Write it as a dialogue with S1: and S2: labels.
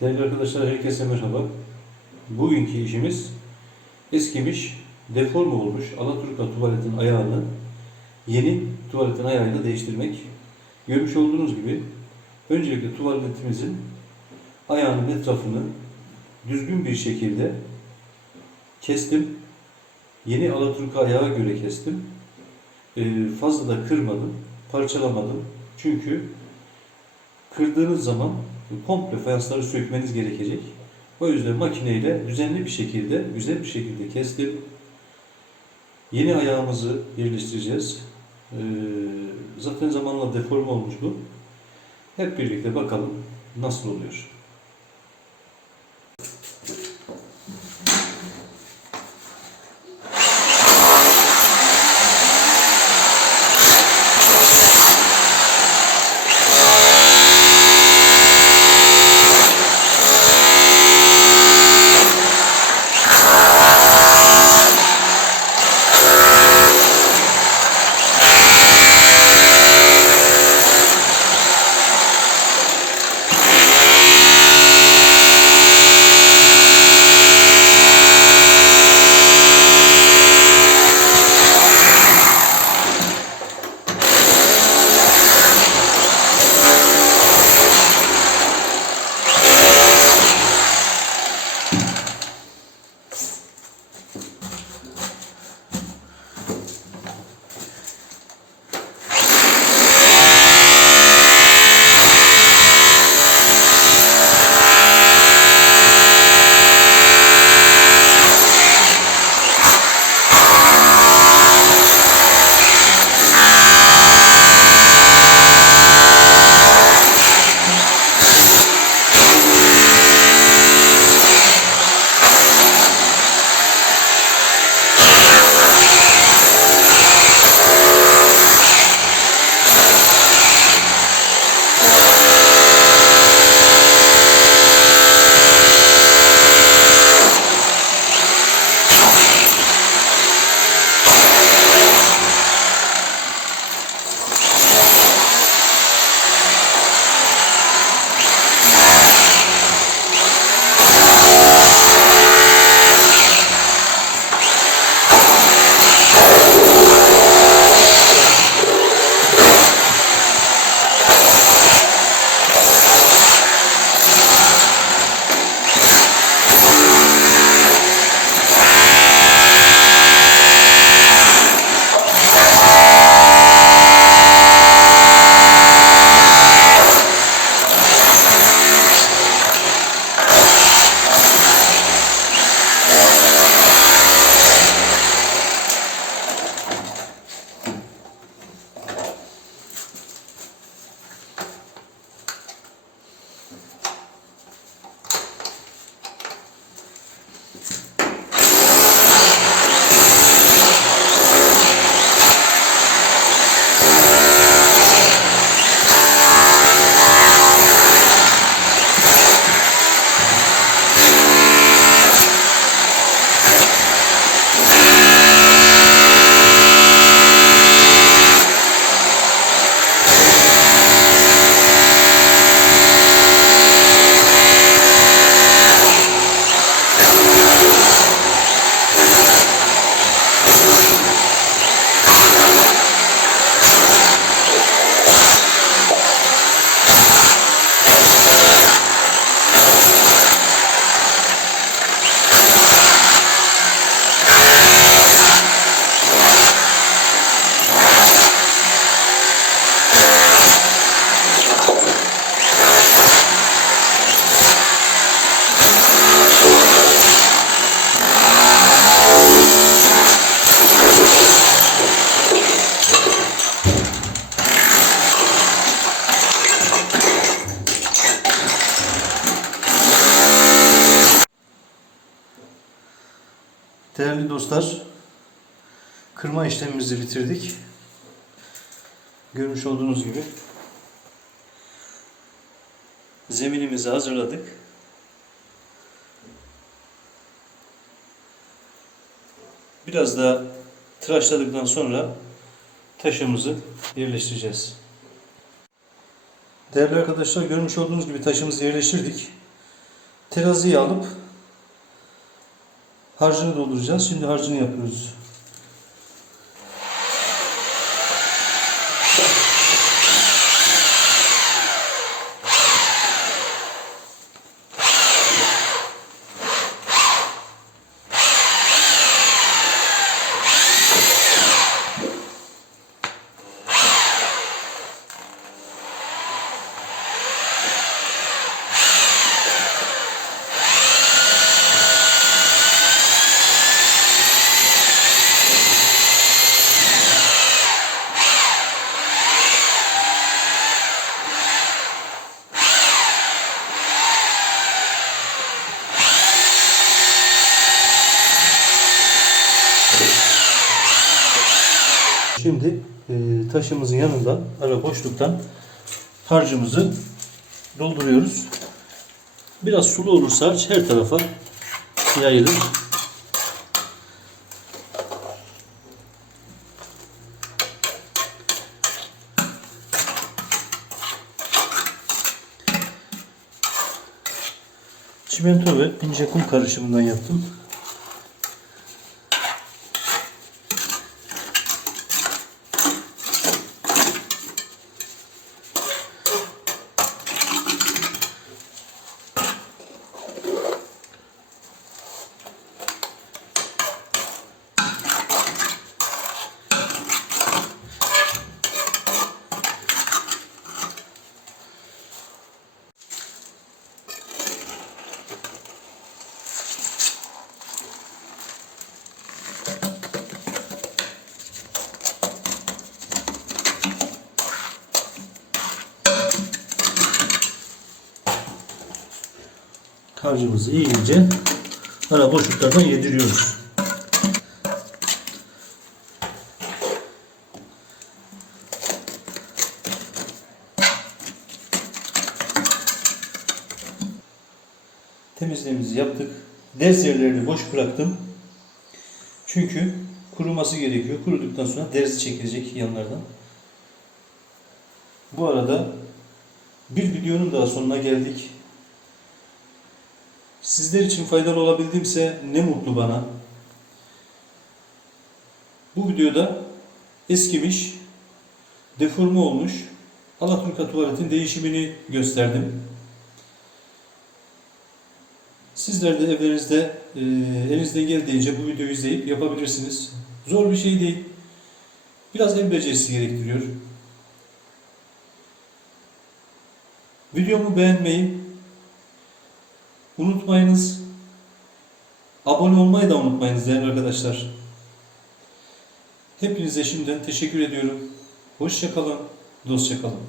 S1: Değerli arkadaşlar herkese merhaba. Bugünkü işimiz eskimiş, deforme olmuş Alaturka tuvaletin ayağını yeni tuvaletin ayağıyla değiştirmek. Görmüş olduğunuz gibi öncelikle tuvaletimizin ayağının etrafını düzgün bir şekilde kestim. Yeni Alaturka ayağa göre kestim. Ee, fazla da kırmadım, parçalamadım. Çünkü kırdığınız zaman komple fayansları sökmeniz gerekecek. O yüzden makineyle düzenli bir şekilde, güzel bir şekilde kestim. Yeni ayağımızı yerleştireceğiz. Ee, zaten zamanla deforme olmuş bu. Hep birlikte bakalım nasıl oluyor. Değerli dostlar, kırma işlemimizi bitirdik. Görmüş olduğunuz gibi zeminimizi hazırladık. Biraz da tıraşladıktan sonra taşımızı yerleştireceğiz. Değerli arkadaşlar görmüş olduğunuz gibi taşımızı yerleştirdik. teraziye alıp harcını dolduracağız. Şimdi harcını yapıyoruz. Şimdi e, taşımızın yanından ara boşluktan harcımızı dolduruyoruz. Biraz sulu olursa harç her tarafa yayılır. Çimento ve ince kum karışımından yaptım. Harcımızı iyice ara boşluklardan yediriyoruz. Temizliğimizi yaptık. Derz yerlerini boş bıraktım. Çünkü kuruması gerekiyor. Kuruduktan sonra derzi çekilecek yanlardan. Bu arada bir videonun daha sonuna geldik. Sizler için faydalı olabildimse ne mutlu bana. Bu videoda eskimiş, deforme olmuş Alaturka tuvaletin değişimini gösterdim. Sizler de evlerinizde e, elinizden geldiğince bu videoyu izleyip yapabilirsiniz. Zor bir şey değil. Biraz el becerisi gerektiriyor. Videomu beğenmeyi, Unutmayınız. Abone olmayı da unutmayınız değerli arkadaşlar. Hepinize şimdiden teşekkür ediyorum. Hoşçakalın, dostça kalın.